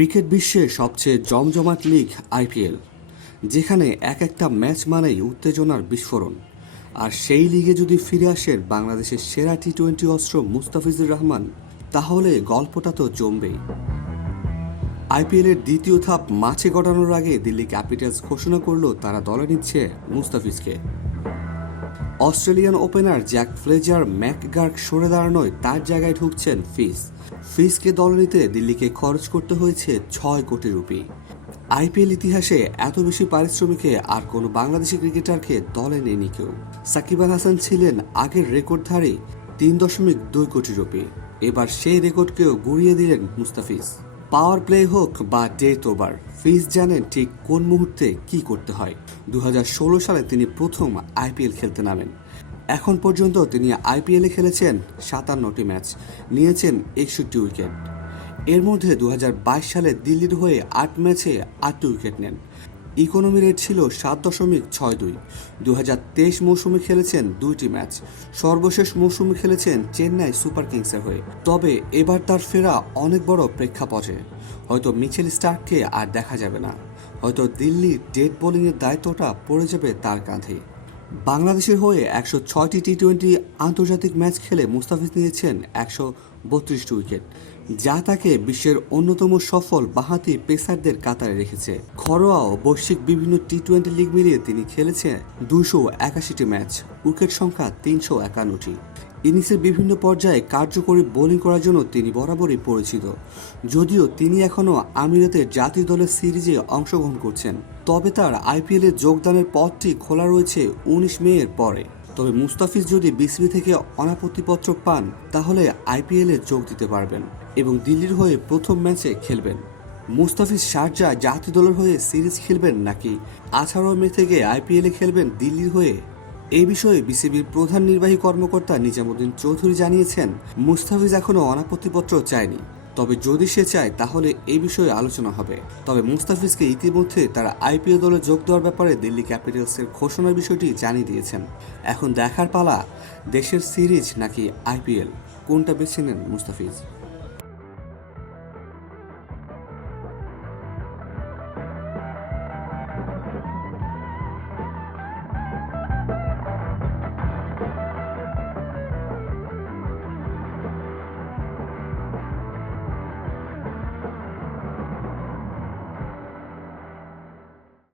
Cricket বিশ্বের সবচেয়ে জমজমাট লিগ আইপিএল, যেখানে এক একটা ম্যাচ মানেই উত্তেজনার বিস্ফোরণ। আর সেই লিগে যদি ফিরে আসেন বাংলাদেশের সেরা টি-20 অস্ত্র মুস্তাফিজুর রহমান, তাহলে গল্পটা তো জমবেই। আইপিএলের দ্বিতীয় ধাপ মাঠে গড়ানোর আগে দিল্লি ক্যাপিটালস ঘোষণা করল তারা দলে নিচ্ছে মুস্তাফিজকে। Australian opener Jake Fraser McGurk সরে দাঁড়ানোয় তার জায়গায় ঢুকছেন ফিজকে দলে নিতে দিল্লিকে খরচ করতে হয়েছে 6 কোটি রুপি। আইপিএল ইতিহাসে এত বেশি পারিশ্রমিকে আর কোনো বাংলাদেশি ক্রিকেটারকে দলে নেয়নি কেউ। সাকিব আল হাসান ছিলেন আগের রেকর্ডধারী 3.2 কোটি রুপি। এবার সেই রেকর্ডকেও গুড়িয়ে দিলেন মুস্তাফিজ। পাওয়ার প্লে হোক বা ডেথ ওভার, ফিজ জানেন ঠিক কোন মুহূর্তে কি করতে হয়। 2016 সালে তিনি প্রথম আইপিএল খেলতে নামেন। এখন পর্যন্ত তিনি আইপিএলে খেলেছেন 57টি ম্যাচ, নিয়েছেন 61 উইকেট। এর মধ্যে 2022 সালে দিল্লির হয়ে 8 ম্যাচে 8টি উইকেট নেন। ইকোনমি রেট ছিল 7.62। 2023 মৌসুমে খেলেছেন 2টি ম্যাচ। সর্বশেষ মৌসুমে খেলেছেন চেন্নাই সুপার কিংসের হয়ে। তবে এবার তার ফেরা অনেক বড় প্রেক্ষাপটে। হয়তো মিচেল স্টার্ককে আর দেখা যাবে না, হয়তো দিল্লির ডেড বোলিংয়ের দায়িত্বটা পড়ে যাবে তার কাঁধে। বাংলাদেশের হয়ে 106টি টি-20 আন্তর্জাতিক ম্যাচ খেলে মুস্তাফিজ নিয়েছেন 132টি উইকেট, যা তাকে বিশ্বের অন্যতম সফল বাঁহাতি পেসারদের কাতারে রেখেছে। ঘরোয়া ও বৈশ্বিক বিভিন্ন টি-20 লিগ মিলিয়ে তিনি খেলেছেন 281টি ম্যাচ, উইকেট সংখ্যা 351টি। ইনিংসের বিভিন্ন পর্যায়ে কার্যকরী বোলিং করার জন্য তিনি বরাবরই পরিচিত। যদিও তিনি এখনও আমিরাতের জাতীয় দলের সিরিজে অংশগ্রহণ করছেন, তবে তার আইপিএলে যোগদানের পথটি খোলা রয়েছে 19 মে এর পরে। তবে মুস্তাফিজ যদি বিসিবি থেকে অনাপত্তিপত্র পান, তাহলে আইপিএলে যোগ দিতে পারবেন এবং দিল্লির হয়ে প্রথম ম্যাচে খেলবেন। মুস্তাফিজ শারজাহ জাতীয় দলের হয়ে সিরিজ খেলবেন নাকি 18 মে থেকে আইপিএলে খেলবেন দিল্লির হয়ে? এই বিষয়ে বিসিবির প্রধান নির্বাহী কর্মকর্তা নিজামুদ্দিন চৌধুরী জানিয়েছেন, মুস্তাফিজ এখনও অনাপত্তিপত্র চায়নি, তবে যদি সে চায় তাহলে এই বিষয়ে আলোচনা হবে। তবে মুস্তাফিজকে ইতিমধ্যে তারা আইপিএল দলে যোগ দেওয়ার ব্যাপারে দিল্লি ক্যাপিটালসের ঘোষণার বিষয়টি জানিয়ে দিয়েছেন। এখন দেখার পালা, দেশের সিরিজ নাকি আইপিএল, কোনটা বেছে নেন মুস্তাফিজ।